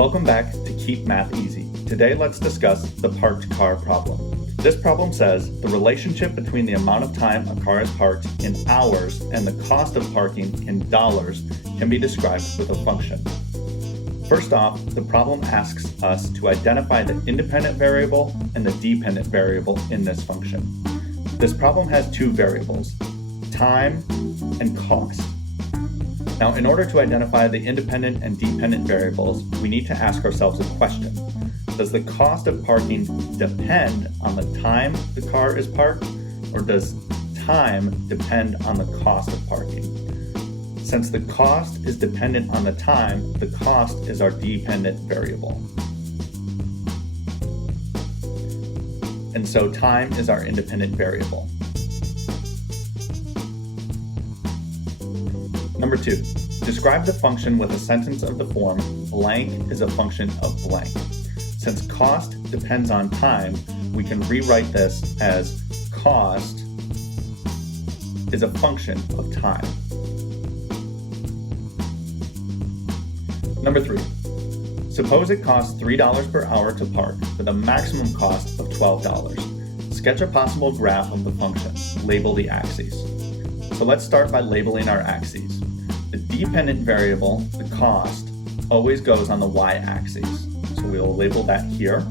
Welcome back to Keep Math Easy. Today let's discuss the parked car problem. This problem says the relationship between the amount of time a car is parked in hours and the cost of parking in dollars can be described with a function. First off, the problem asks us to identify the independent variable and the dependent variable in this function. This problem has two variables, time and cost. Now, in order to identify the independent and dependent variables, we need to ask ourselves a question. Does the cost of parking depend on the time the car is parked, or does time depend on the cost of parking? Since the cost is dependent on the time, the cost is our dependent variable. And so time is our independent variable. Number 2, describe the function with a sentence of the form, blank is a function of blank. Since cost depends on time, we can rewrite this as cost is a function of time. Number 3, suppose it costs $3 per hour to park with a maximum cost of $12. Sketch a possible graph of the function. Label the axes. So let's start by labeling our axes. The dependent variable, the cost, always goes on the y-axis. So we will label that here.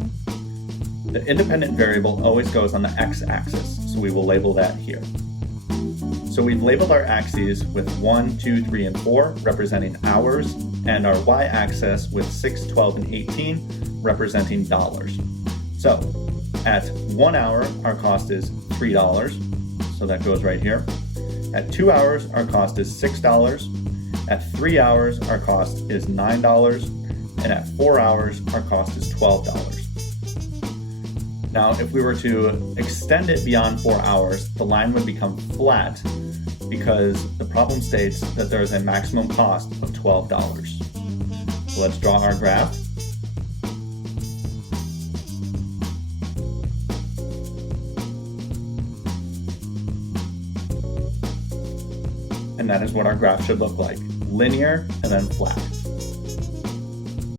The independent variable always goes on the x-axis. So we will label that here. So we've labeled our axes with 1, 2, 3, and 4 representing hours, and our y-axis with 6, 12, and 18 representing dollars. So at 1 hour, our cost is $3. So that goes right here. At 2 hours, our cost is $6. At 3 hours, our cost is $9. And at 4 hours, our cost is $12. Now, if we were to extend it beyond 4 hours, the line would become flat because the problem states that there is a maximum cost of $12. So let's draw our graph. And that is what our graph should look like, linear and then flat.